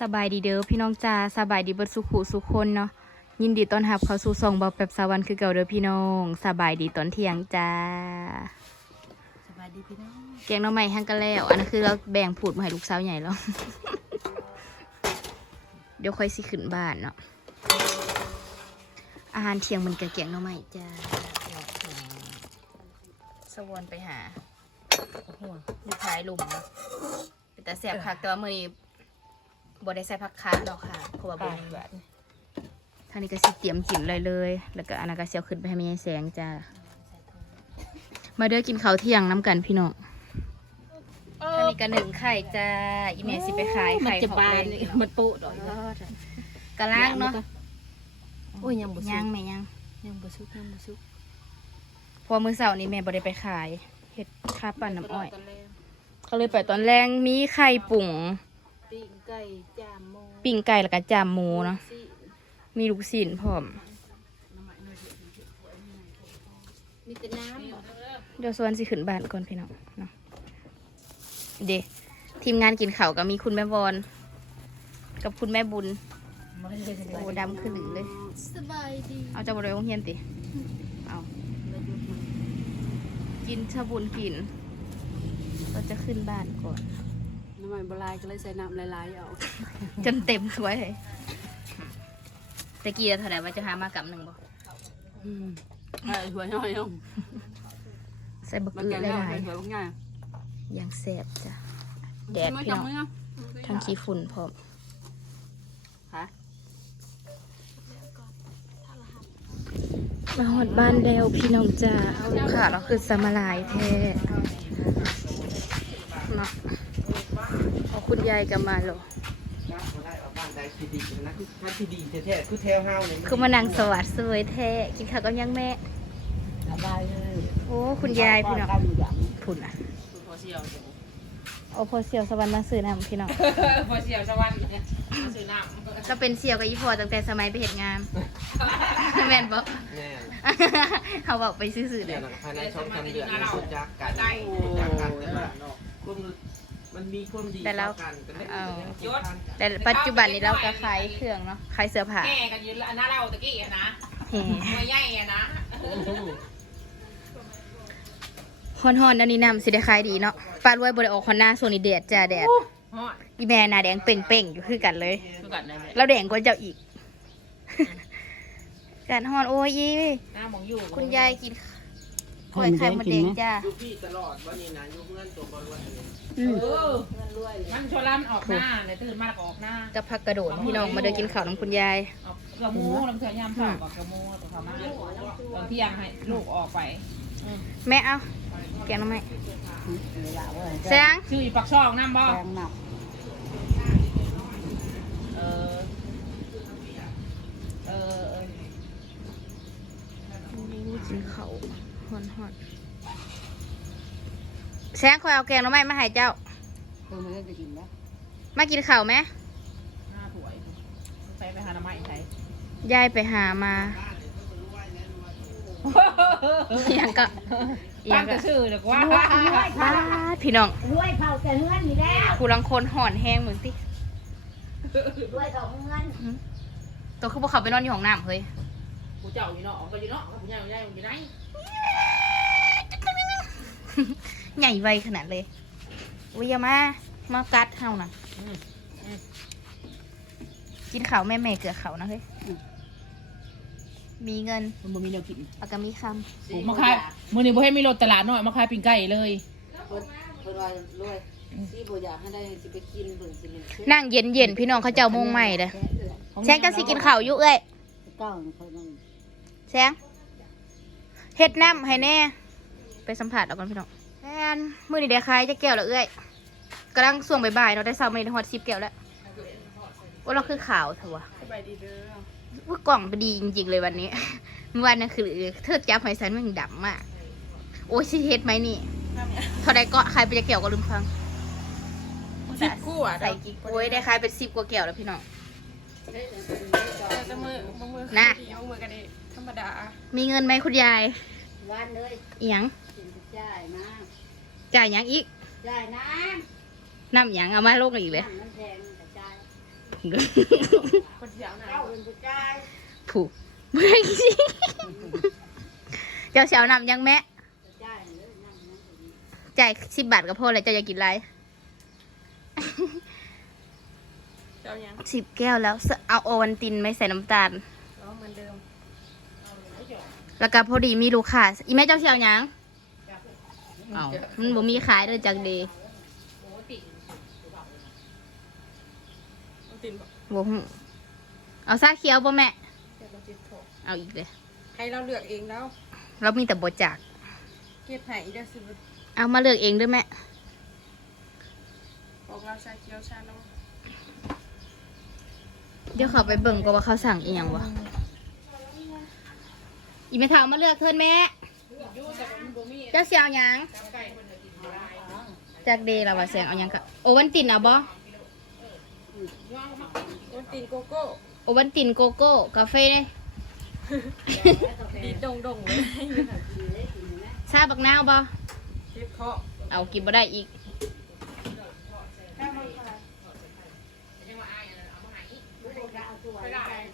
สบายดีเด้อพี่น้องจ้าสบายดีเบิดสุขุสุขคนเนาะยินดีต้อนรับเข้าสู่ซองเบาแบบสาวันคือเก่าเด้อพี่น้องสบายดีตอนเที่ยงจ้าสบายดีพี่น้องแกงหน้องใหม่หั่งกันแล้ว อันนั้นคือเราแบ่งผูดมาให้ลูกสาวใหญ่แล้ว เดี๋ยวค่อยสิขึ้นบ้านเนาะอาหารเที่ยงมันกะแกงหน้องใหม่จ้าสวอนไปหาโอ้โหอยู่ท้ายหลุมเนาะเป็นแต่แสบคักแต่ว่ามื้อนี้ บ่ได้ใส่ผักคาดอกค่ะเพราะว่าบ่มีแบบทางนี้ก็สิเตรียมกินเลยเลย แล้วก็อันนั้นก็เสียวขึ้นไปให้แม่ยายแสงจ้ามาเด้อกินข้าวเที่ยงน้ำกันพี่น้องทางนี้ก็หนึ่งไข่จ้าอีเมสิไปขายมันไข่จะของบานเล่นนี่พี่น้องมันปุดอกกะล่างเนาะโอ้ยยังบ่สุย่างกแม่ย่างยังบ่สุกยังบ่สุกเพอมื้อเสาร์นี้แม่บ่ได้ไปขายเฮ็ดคาปั่นน้ำอ้อย ก็เลยไปตอนแรกมีไข่ปุ่ง ปิ้งไก่จามโมปิ้งไก่แล้วก็จามหมูเนาะมีลูกศิลพร้อมมีแต่น้เดี๋ยวส่วนสิขึ้นบ้านก่อนพี่น้องเนาะเดทีมงานกินข้าวก็มีคุณแม่บอลกับคุณแม่บุญำโอ้ดำขึ้นหรือเลย สบายดีเอาจะบริโภคเฮียนติ เอา กินชาบุญกิน เราจะขึ้นบ้านก่อน น้ำมันบลายก็เลยใส่น้ำหลายๆเอาจนเต็มถ้วยเลยตะกี้เท่าไหร่ว่าจะหามากับหนึ่งบ่อืมไอ้หัวย่อยน้องใส่บักมันเกลืแกองหง่ายลายหัวลูกง่ายๆอย่างแซ่บจ้ะแดดพี่น้องทั้งขี้ฝุ่นพร้อมค่ะมาหอดบ้านแล้วพี่น้องจ้าเอาลูกค้าเราคือสมาลายแท้เนาะเอา คุณยายกลับมาเหรอบ้านใดที่ดีนะถ้าที่ดีแท้ๆคือแถวเฮาเนี่ยคือมานั่งสวัสดสวยแท้กินข้าวกับยังแม่สบายเลยโอ้คุณยายพี่น้องกันอย่างพุ่นอะพอเสียวโอ้พอเสี่ยวสวรรค์มาซื้อน้ำพี่น้องพอเสียวสวรรค์เนี่ยซื้อน้ำก็เป็นเสี่ยวกับอีพอตั้งแต่สมัยไปเห็นงานแม่นบอกแน่เขาบอกไปซื้อๆเลเดี๋ยยวนะภายในช่องทางเดือนมันรู้จักกันรู้จักกันแต่ว่าควา มมันมีความดีต่อกันแต่ไม่ได้ยศแต่ปัจจุบันนี้เราก็ขายเครื่องเนาะขายเสื้อผ้าแก่กันอยู่อันนั้นเราตะกี้อะนะแหมไม่ใหญ่อะนะฮอนฮอนๆอันนี้น้ำสิได้ขายดีเนาะปลารวยบริออกคอนหน้าส่วนนี้แดดจ้าแดดฮอดอีแม่หนาแดงเป่งๆอยู่คือกันเลย คือกันเลยแล้วแดงกว่าเจ้าอีก การฮอนโอ้ยอี หน้ามองอยู่คุณยายกิน กล้วยไข่มดแดงจ้ายุคพี่ตลอดวันนี้นะยุคเงินตัวบอลวันนี้อืมเออมันชวนร้านออกหน้าเลยตื่นมาแล้วก็ออกหน้ากับผักกระโดดพี่น้องมาเดินกินข้าวน้ำคุณยายออกกระมูลำเทียยามสอบกับกระมูตัวเขามาตอนเที่ยงให้ลูกออกไปแม่เอาแกงน้ำไหมแซงชื่ออยู่ปักช่องน้ำบ่แกงหนักเออเออกินข้าว ฮอนฮอนแซงคอยเอาแกงน้ำไหมมาให้เจ้าเพิ่มไม่ได้จะกินแล้วมากินข้าวไหมหน้าถวยไปไปหาหน้ำไม้ใช้ยายไปหามาอหยังก็อหตั้ยังงแต่ก็ชื่อเด็กว่าบ้าดพี่น้องรวยเผาแต่เงินนี่แล้วผู้ลังคนห่อนแห้งเหมือนติรวยต่อเงินตัวคือพวกเขาไปนอนอยู่ห้องน้ำเฮ้ยกูเจ้าอยู่เนาะก็อยู่เนาะกูใหญ่ใหญ่อยู่ไหนใหญ่ไวขนาดเลยอุ้ยอย่ามา มากัดเฮานะกินข้าวแม่แม่เกลือเขานะเฮ้ย มีเงินมันบ่มีแนวกินแล้วก็มีคโอ้มาขายมื้อนี้บ่ให้มีรถตลาดน้อยมาขายปิ้งไก่เลย เพิ่นเพิ่นว่ารวยสิบ่อยากให้ได้สิไปกินเบิ่งสิเล่นำนั่งเย็นเย็นๆพี่น้องเขาเจ้าโมงใหม่เด้อแซงจะสิกินข้าวอยู่เอ้ยเก้าเพิ่นต้องแซง เฮ็ดน้ำให้แน่ ไปสัมผัสเอาก่อนพี่น้องแทนมื้อนี้ได้ขายจะแก้วแล้วเอ้ยกำลังส่วงบ่ายๆเราะได้ซ้ำมื้อนี้ฮอด10แก้วแล้วว่าเราคือขาวเถอะวะสบายดีเด้อว่ากล่องดีจริงๆเลยวันนี้เมื่อวานนั่นคือเธอจับหอยสันมันดำมากโอ้ยชิเฮ็ดไหมนี่เท่าใดก็ใครไปจะเกี่ยวก็ลืมฟังสิบกู้อะใส่กี่กล้วยได้ขายเป็นสิบกว่าแก้วแล้วพี่น้องจะมือมือมือนะดีเอามือกันดิ ธรรมดา มีเงินไหมคุณยาย วานเลยเอียงกินจ่ายนะจ่ายหยังอีกจ่ายนะน้ำหยังเอามาลงอีกเลย น้ำมันแพงแต่จ่ายคนเสียวหนาผูกเมื่อกี้เจ้าเสียวนำยังแม่จ่ายสิบบาทก็พอเลยเจ้าอยากกินอะไรเจ้ายังสิบแก้วแล้วเอาโอวันตินไม่ใส่น้ำตาล ร้องเหมือนเดิม แล้วก็พอดีมีลูกค้าอีแม่เจ้าเสียวหยังเอามันบ่มีขายเลยจักเดต้องตินบอกบ่ฮู้เอาซาเขียวบ่แม่เดี๋ยวเราติดโถเอาอีกเลยให้เราเลือกเองแล้ว เรามีแต่บ่จาก เกียดไห้ได้สิบเอามาเลือกเองด้วยแม่บอกเราชาเขียวชานมเดี๋ยวเขาไปเบิ่งก็ว่าเขาสั่งอีหยังวะ อีแม่ถามมาเลือกเทินแม่เจ้าเสียวหยังจากเดย์เราว่าแซงเอาหยังกะโอวันตินเอาบ่ต้องตินโกโก้โอวันตินโกโก้กาแฟเนี่ยดีดงดงเลยชาบักนาวบ่เจ็บคอเอากินบ่ได้อีก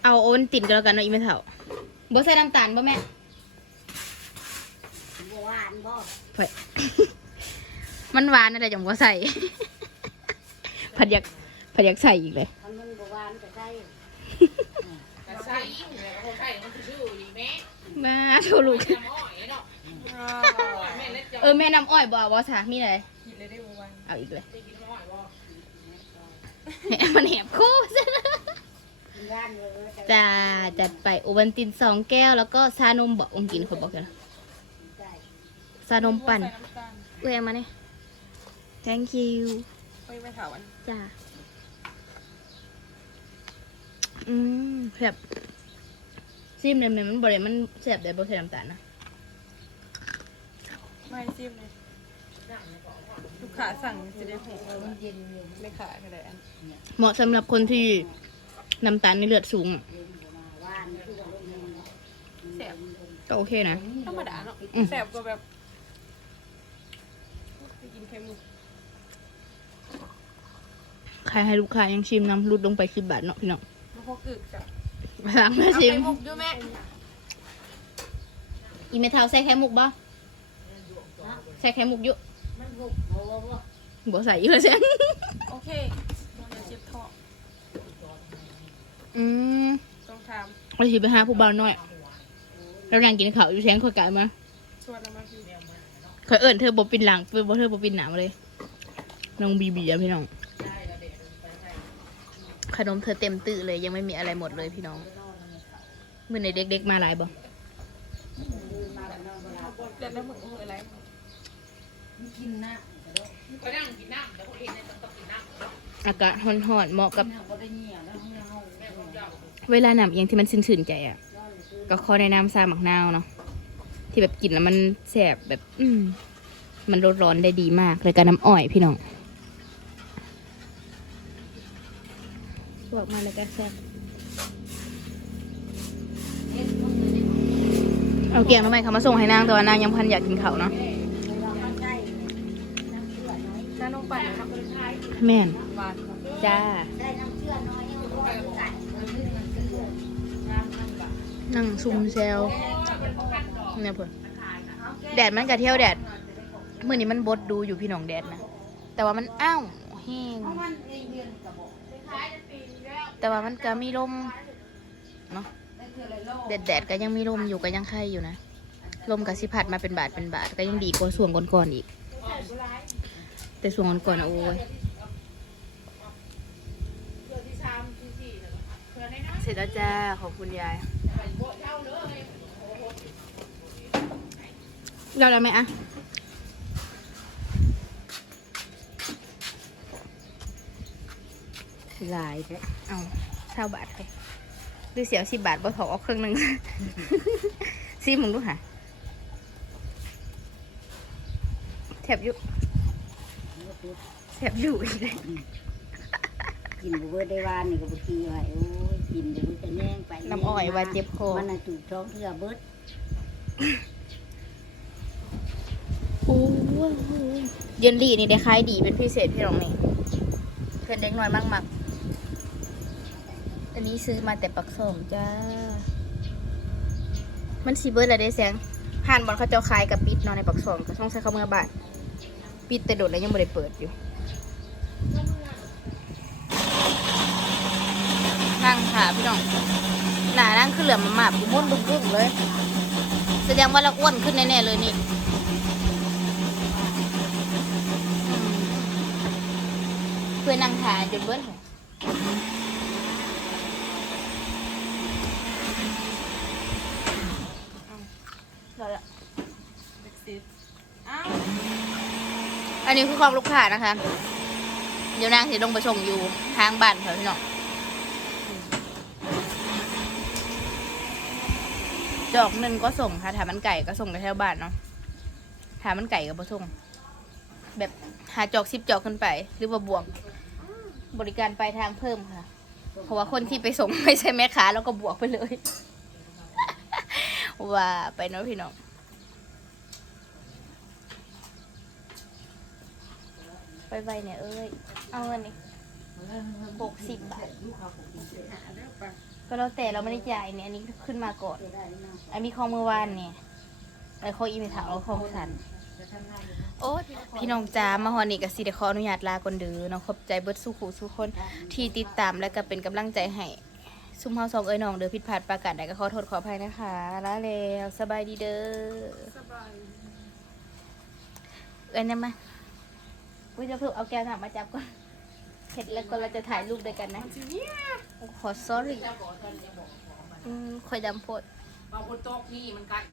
เอาโอวันตินก็แล้วกันเนาะอีแม่เฒ่า บ่ใส่น้ำตาลบ่แม่หวานบ่เผย มันหวานอะไรจังบ่ใส่ ผัดอยากผัดอยากใส่อีกเลยคันมันบ่หวานก็ใส่ใช่เขาใช่มันชื่อดีแม่มาโทรลูก น้ำอ้อยเนาะแม่เล็กจะเออแม่น้ำอ้อยบ่เอาบ่สามีเลยกินเลยได้วันเอาอีกเลยกินน้ำอ้อยบ่ แหมมันแหบคู่ซะกินร้านเลย จ้าจัดไปโอวันตินสองแก้ว แล้วก็ชานมบอกองกินคนบอกกันชานมปั่นใส่น้ำตาลเอ้ยเอามาเนี่ย thank you ไปไปถาวันจ้าอืมแบบซิมเลยแม่มันบริมันแสบแต่บ่ใส่น้ำตาลนะไม่ซิมเลยลูกค้าสั่งจะได้หกมันเย็นไม่ขายก็ได้อันเหมาะสำหรับคนที่ น้ำตาลในเลือดสูงอะแสบก็โอเคนะ ธรรมดาเนาะอืมแสบกว่าแบบไปกินไข่มุกใครให้ลูกค้ายังชิมน้ำรุดลงไปสิบบาทเนาะพี่น้องมันพอกึกจ้ะสั่งมาเอาชิม ไข่มุกด้วยแม่อีเมทาวใส่ไข่มุกบ่ใส่ไข่มุกอยู่มันบุกบ่บ่บ่บ่ใส่อีกแล้วเสียงโอเคเดี๋ยวเจ็บท้อง อืมต้องทเราสิไปหาผู้บ่าวน้อย แล้วนั่งกินข้าวอยู่แสงข่อยกายมาำชวนเรามาคือข่อยเอิ้นเธอบ่ปินหลังเพิ่นบ่เธอบ่ปินหน้ามาเลย น้องบีบีอะพี่น้อง ขนมเธอเต็มตื้อเลยยังไม่มีอะไรหมดเลยพี่น้องมื้อในเด็กๆมาหลายบ่เด็ดแล้วมึงมืออะไรกินนะก็นั่งกินน้ำแต่คนเห็นเนี่ยต้องกินน้ำอากาศร้อนๆเหมาะกับน้ำบ่ได้เหี่ยวแล้ว เฮาเวลาหนำอย่างที่มันชื่นๆใจอะ ก็ขอแนะนำซาหมักนาวเนาะที่แบบกินแล้วมันแสบแบบ อืมมันลดร้อนได้ดีมากเลยกับน้ำอ้อยพี่น้องบอกมาเลยก็แซ่บเอาเกียงทำไมเขามาส่งให้นางแต่ว่านางยังพันอยากกินเขาวเนาะน้าน้องปั่นเนาะแม่นหวานจ้า นั่งซุ่มแซวเนี่ยเพื่อนแดดมันกะเที่ยวแดดเมื่อนี้มันบดดูอยู่พี่น้องแดดนะแต่ว่ามันอ้าวแห้งแต่ว่ามันก็มีลมเนาะแดดแดดก็ยังมีลมอยู่ก็ยังไข่อยู่นะลมกับสิพัดมาเป็นบาทเป็นบาทก็ยังดีกว่าส่วงก่อนๆอีก แต่ส่วงก่อนๆอะโอ้ยเสร็จแล้วจ้าขอบคุณยาย เราแล้วไหมอะหลายแท้เอาเท่าบาทเลยหรือเสียวสิบบาทบ่ถอกเอาครึ่งหนึ่งซีมึงดูหะแถบอยู่แถบอยู่อีกเลยกินบ่เบิดได้วานนี่ก็บ่กี้ไว้โอ้ย กินเดี๋ยวมันจะแย่งไปน้ำอ้อยว่าเจ็บคอ มันน่ะจูบท้องเทื่อเบิดโอ้ยเยนลี่นี่ได้ขายดีเป็นพิเศษพี่น้องนี่เพื่อนเด็กน้อยมากมากอันนี้ซื้อมาแต่ปักส่งจ้า มันสีเบิร์ดอะไรได้แสงห่านบอลเขาเจ้าขายกับปิดเนอนในปักส่งก็ต้องใช้เข้าเมื่อบาทปิดแต่โดดแล้วยังไม่ได้เปิดอยู่ นั่ง ค่ะพี่น้องหนานั่งคือเหลือมาหมาบอยู่มุ่นบึ้งบึ้งๆเลย แสดงว่าเราอ้วนขึ้นแน่ๆเลยนี่เพื่อนั่งถ่าจนเบิ้ลหรอเอาละอันนี้คือของลูกค้านะคะ เดี๋ยวนางจะลงไปส่งอยู่ทางบ้านเขาพี่น้อง จอกหนึ่งก็ส่งค่ะถามมันไก่ก็ส่งไปแถวบ้านเนาะถามมันไก่ก็บ่ส่ง แบบหาจอกสิบจอกขึ้นไป หรือว่าบวก บริการปลายทางเพิ่มค่ะ เพราะว่าคนที่ไปส่งไม่ใช่แม่ค้าแล้วก็บวกไปเลย ว่าไปเนาะพี่น้องไปไวๆเนี่ยเอ้ย เอาเงินนี่หกสิบบาท ก็แล้วแต่เราไม่ได้จ่ายเนี่ยอันนี้ขึ้นมาก่อน อันนี้ของเมื่อวานเนี่ยไอ้ของอีเมถาเอาของสันโอ้ยพี่น้องจ้ามาฮอนี่กับสิเดขออนุญาตลาก่อนเด้อเน้องขอบใจเบิดสู้ขู่สู้คนที่ติดตามและก็เป็นกำลังใจให้ซุ่มเฮาสองเอ้ยน้องเด้อผิดพลาดประกาศใดก็ขอโทษขออภัยนะคะลาแล้วสบายดีเด้อสบายเอ้ยนั่นมาอุ้ยจะเพิ่งเอาแก้วน้ำมาจับก่อนเสร็จแล้วก็เราจะถ่ายรูปด้วยกันนะทีเนี้ยขอ sorry อืมคอยดำโพดบางคนโต๊ะนี่มันกัน